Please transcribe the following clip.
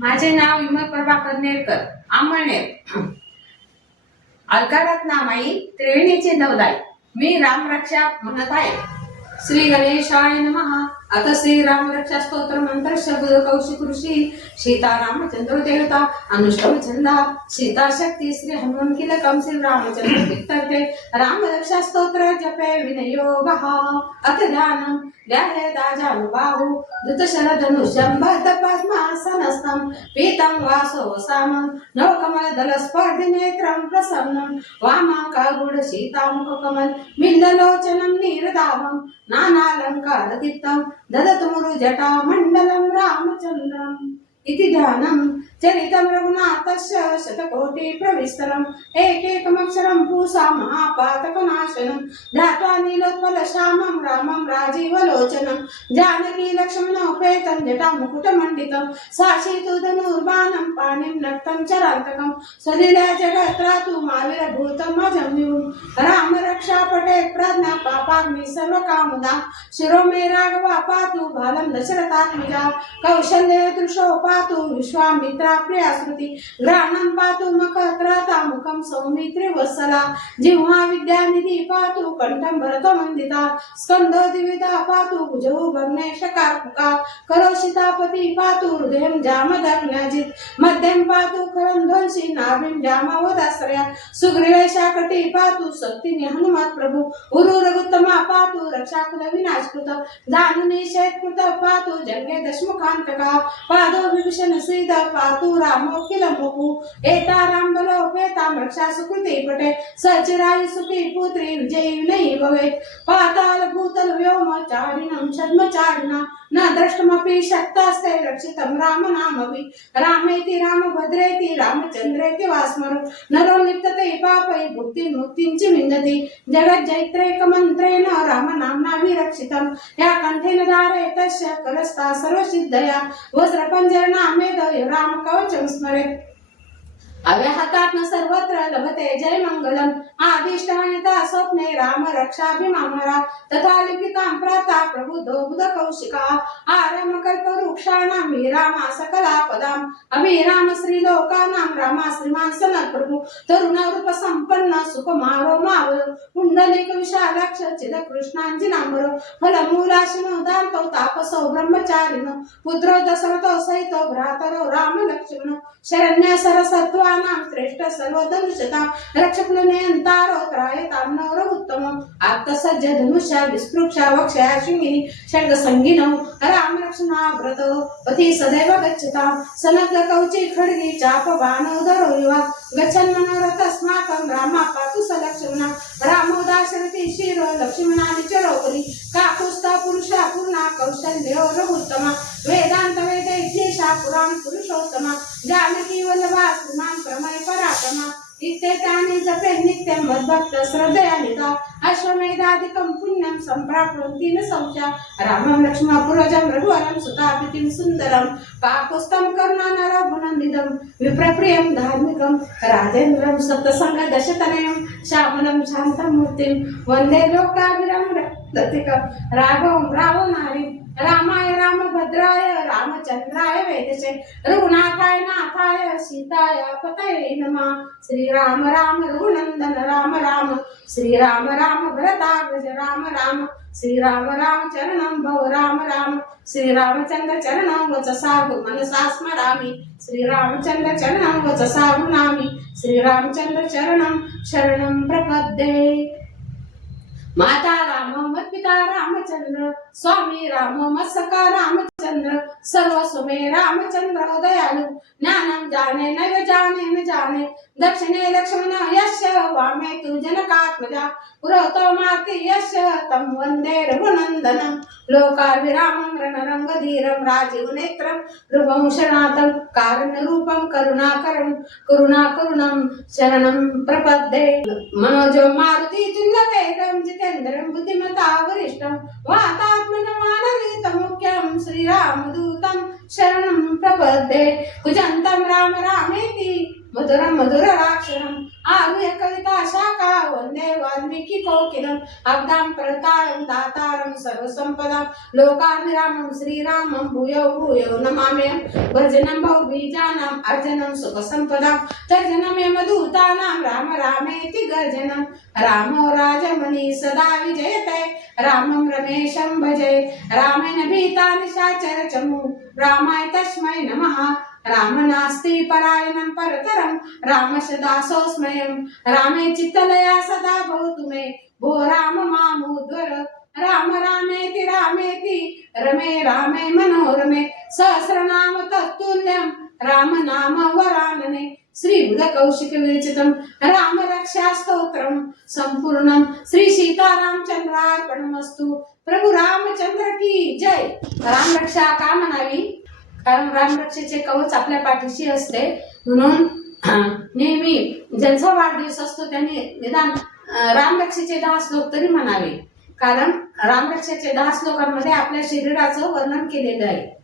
माझे नाव विमल प्रभाकर नेरकर, आंबळनेर. अलकारात नामाई त्रिवेणीचे नवलाई. मी रामरक्षा म्हणत आहे. श्री गणेशाय नमः. आता श्री रामरक्षा स्तोत्र मंत्र शब्द कौशिक ऋषी सीता रामचंद्र देवता अनुष्टम छंदा सीता शक्ती श्री हनुमान कीलकम श्री रामचंद्र वित्तर्थे रामरक्षा स्तोत्र जपे विनयोगः. अथ ध्यानम ध्याये दाजानुबाहु धृतशरधनुष्यं भद्रपद्मासनस्थं पीतं वासोसामं नवकमलदलस्पर्धिनेत्रं प्रसन्नं वामाङ्कगुढसीतामुखकमल मिन्दलोचनं नीरदाभं नानालङ्कारदीप्तं ददतमुरुजटामण्डलं रामचन्द्रम्. इति ध्यानं चरितं रघुनाथस्य शतकोटि प्रविस्तरम् एकैकमक्षरं पूषा महापातकनाशनं ध्यात्वा नीलोत्पलश्यामं रामं राजीवलोचनं जानकी लक्ष्मणोपेतं जटामुकुटमण्डितं साक्षितु धनुर्बाणं पाणिं नक्तं चरान्तकं स्वलीला जगत्रातु माविरभूतमजम्युं राम रक्षा पटे प्रज्ञा पापाग्नि सर्वकामुदा शिरो मे राघवा पातु बालं दशरथात्मजा कौशल्ये दृशो पातु विश्वामित्रा प्रिया स्मृति ग्राणं पातु मखत्राता मुखं सौमित्रि वत्सला जिह्वा विद्यानिधि पातु कंठं भरतमण्डिता स्कन्धो द्विविधा पातु भुजौ भग्नेशकार्मुका करोषितापति पातु हृदयं जामदग्न्याजित् मध्यं पातु करन्ध्वंसि नाभिं जामावदाश्रया सुग्रीवेशाकटी पातु शक्तिनि हनुमत् प्रभु उरुरगुत्तमा पातु रक्षाकुल विनाशकृत दानुनिषेधकृत पातु जङ्गे दशमुखान्तका पादो विभीषण श्रीध पातु रामो किल मुहु एता रामबलोपेतां रक्षा सुकृते पटे सचिरायु सुखी पुत्री विजयी विनयी भवेत् पाताल भूतल व्योम चारिणं छद्मचारिणा न द्रष्टुमपि शक्तास्ते रक्षितं राम नामभि रामेति रामभद्रेति रामचन्द्रेति वा स्मरो नरो लिप्तते पापै भुक्तिं मुक्तिं च विन्दति जगज्जैत्रैकमन्त्रेण रामनाम्नाभिरक्षितं या कण्ठेन धारे तस्य करस्था सर्वसिद्धया वज्रपञ्जरनामेद रामकवचं स्मरेत् अव्याहतात्म सर्वत्र लभते जय मंगलम आदिष्टानिता स्वप्ने राम रक्षाभिमामरा तथा लिखितां प्राता प्रबुद्धो बुध कौशिका आरम कल्पवृक्षाणां विरामा सकला पदाम् अभिराम श्रीलोकानां रामा श्रीमान् सनत् प्रभु तरुणरूप संपन्न सुकुमारो मावळ पुण्डलिक विशालाक्ष चिद कृष्णाञ्जनाम्बर फलमूलाशिनोदान्तो तापसो ब्रह्मचारिणो पुत्रो दशरथो सहितो भ्रातरो राम लक्ष्मण शरण्य सरसत्वानां श्रेष्ठ सर्वधनुषतां रक्षकुलनियन्तारो त्रायतां नवरमुत्तमम् आप्तसज्ज धनुष्या विस्पृक्षा वक्षया शृङ्गिनी षड्गसङ्गिनौ रामलक्ष्मणाव्रतो पथि सदैव गच्छतां सनद् कवची खड्गी चाप बाणो धरो युवा गच्छन्मनोरथस्माकं रामा पातु स लक्ष्मणा रामो दाशरथी शिरो लक्ष्मणानि चरोपरि काकुस्था पुरुषा पूर्णा कौशल्यो रघुत्तमा वेदान्त वेदैत्येषा पुराण पुरुषोत्तमा जानकी वल्लभा श्रीमान् प्रमय पराक्रमा इत्येतानि जपे नित्यं मद्भक्त श्रद्धयान्विता अश्वमेधादिकं पुण्यं सम्प्राप्नुवन्ति न संशया रामं लक्ष्मणं पूर्वजं रघुवरं सुतापितिं सुन्दरं काकुस्थं करुणानरघुनन्दितं विप्रप्रियं धार्मिकं राजेन्द्रं सप्तसङ्गदशतनयं श्यामलं शान्तमूर्तिं वन्दे लोकाभिरामं रतिकं राघवं रावणारि रामाय रामभद्राय रामचन्द्राय वेदसे रघुनाथाय नाथाय सीताय पतये नमः. श्रीराम राम रघुनंदन राम राम श्रीराम राम भरताग्रज राम राम श्रीराम राम चरणं भव राम राम श्रीरामचंद्र चरणं वचसा मनसा स्मरामि श्रीरामचंद्र चरणं वचसा नमामि श्रीरामचंद्र चरणं शरणं प्रपद्ये. माता राम मत पिता रामचंद्र स्वामी राम मत सखा रामचंद्र सर्वस्व में रामचंद्र दयालु ज्ञानं जाने नैव जाने न जाने दक्षिणे लक्ष्मण यस्य वामे तु जनकात्मजा पुरोतो माति यस्य तं वन्दे रघुनन्दनं लोकाभिरामं रणरङ्गधीरं राजीवनेत्रं रूपं शरणार्थं कारुण्यरूपं करुणाकरुणं शरणं प्रपद्ये. मनोजं मारुति तुल्यवेगं जितेन्द्रं बुद्धिमता वरिष्ठं वातात्मजं मुख्यं श्रीरामदूतं शरणं प्रपद्ये. कुजन्तं राम रामेति मधुरं मधुराक्षरम् आरुह्य कविता शाखा वन्दे वाल्मीकि कोकिलम् अब्दां प्रतारं दातारं सर्वसम्पदां लोकाभिरामं श्रीरामं भूयो भूयो नमाम्यहं भजनं बहुबीजानाम् अर्जनं सुखसम्पदां तर्जनं यमदूतानां राम रामेति गर्जनं रामो राजमणि सदा विजयते रामं रमेशं भजे रामेण भीता निशाचर चमु रामाय तस्मै नमः राम नास्ति परायणं परतरं रामस्य दासोऽस्म्यहं रामे चित्तलया सदा भवतु मे भो राम मामुद्वर राम रामेति रमे रामे मनोरमे सहस्रनाम तत्तुल्यं राम नाम वरानने श्री बुधकौशिक विरचितं राम रक्षा स्तोत्रं संपूर्णं श्री सीतारामचंद्रार्पणमस्तु प्रभु रामचंद्र की जय। राम रक्षा का म्हणावी? कारण रामरक्षेचे कवच आपल्या पाठीशी असते म्हणून नेहमी ज्यांचा वाढदिवस असतो त्यांनी निदान रामरक्षेचे 10 श्लोक तरी म्हणावे, कारण रामरक्षेचे 10 श्लोकांमध्ये आपल्या शरीराचं वर्णन केलेलं आहे।